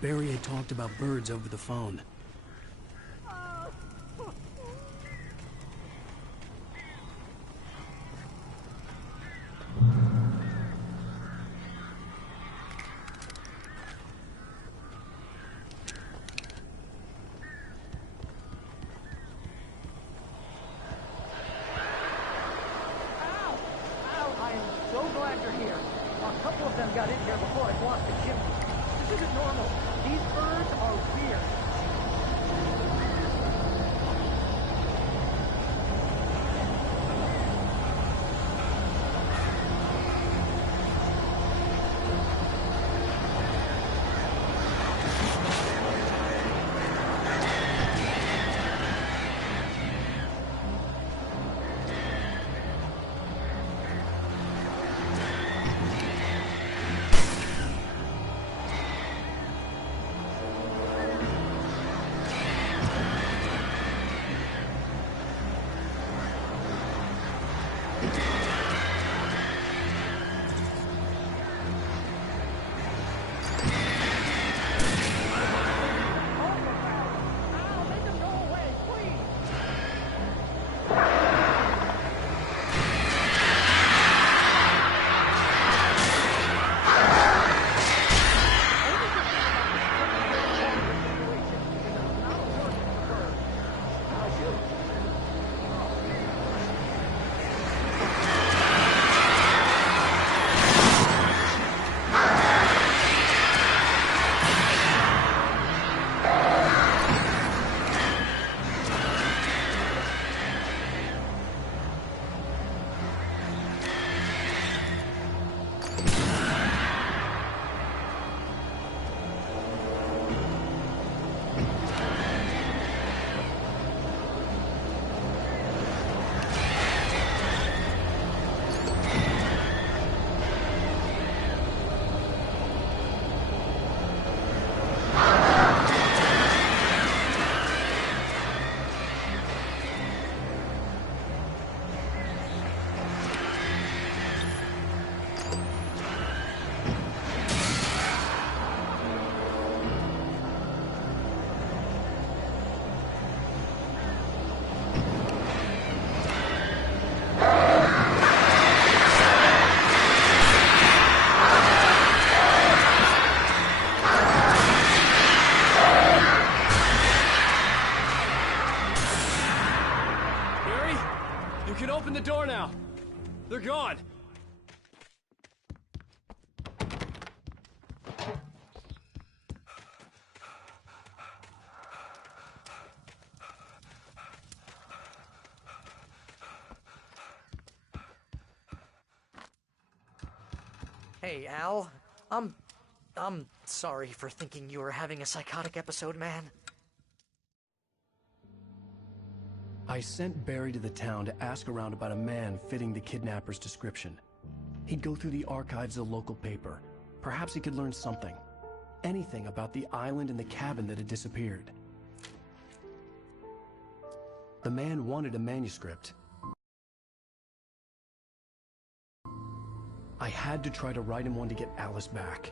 Barry had talked about birds over the phone. Open the door now. They're gone. Hey, Al. I'm sorry for thinking you were having a psychotic episode, man. I sent Barry to the town to ask around about a man fitting the kidnapper's description. He'd go through the archives of the local paper. Perhaps he could learn something. Anything about the island and the cabin that had disappeared. The man wanted a manuscript. I had to try to write him one to get Alice back.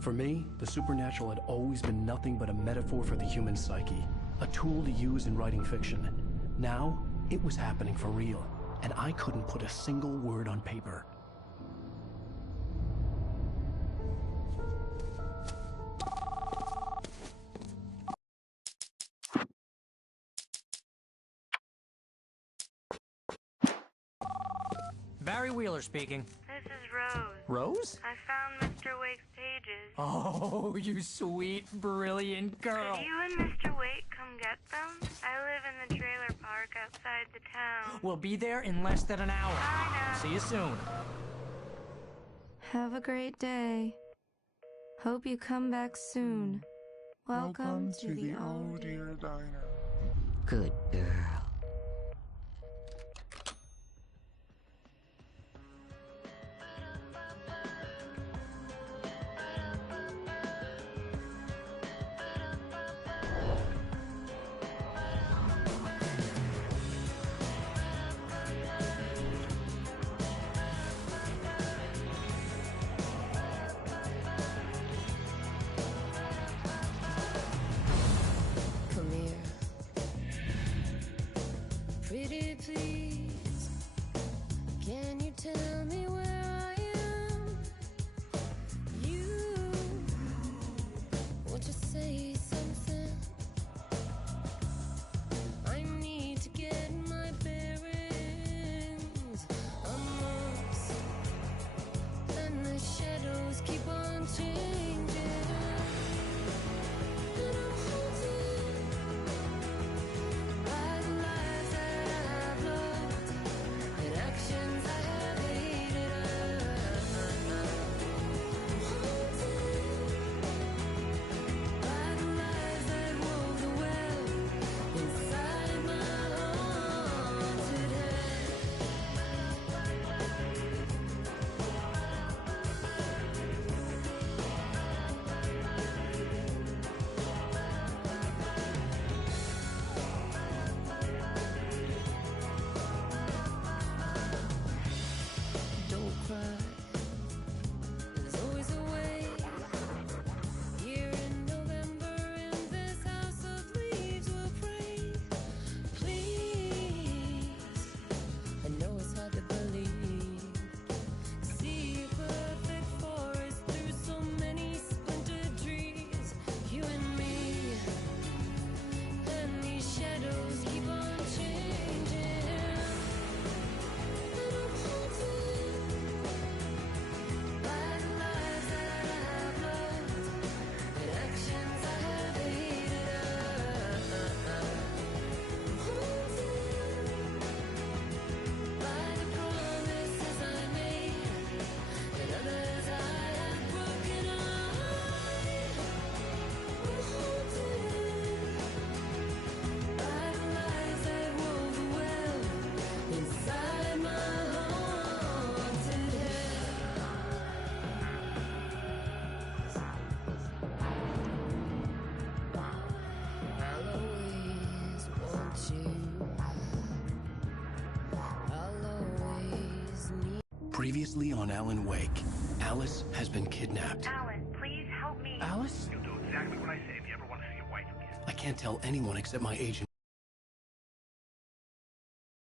For me, the supernatural had always been nothing but a metaphor for the human psyche, a tool to use in writing fiction. Now, it was happening for real, and I couldn't put a single word on paper. Barry Wheeler speaking. This is Rose. Rose? I found Mr. Wake's pages. Oh, you sweet, brilliant girl. Could you and Mr. Wake come get them? I live in the trailer park outside the town. We'll be there in less than an hour. I know. See you soon. Have a great day. Hope you come back soon. Welcome to the Oh Dear Diner. Good girl. Come here. Pretty please, can you tell me where I am? You, won't you say something? I need to get my bearings amongst, and the shadows keep on changing. And I'm haunted by the lies that I've loved and actions I have hated. I'm haunted by the lies that wove the web inside my haunted head. Don't cry. There's always a way. Here in November, in this house of leaves, we'll pray. Please, I know it's hard to believe. See a perfect forest through so many splintered trees. You and me, and these shadows keep on changing. And I'm haunted by the lies that I've loved and actions I have hated. I'm haunted by the promises I made and others I have broken. I'm haunted by the lies that wove the web inside my haunted head. I'll always want you. I'll always need. Previously on Alan Wake, Alice has been kidnapped. Alan, please help me. Alice? You'll do exactly what I say if you ever want to see your wife again. I can't tell anyone except my agent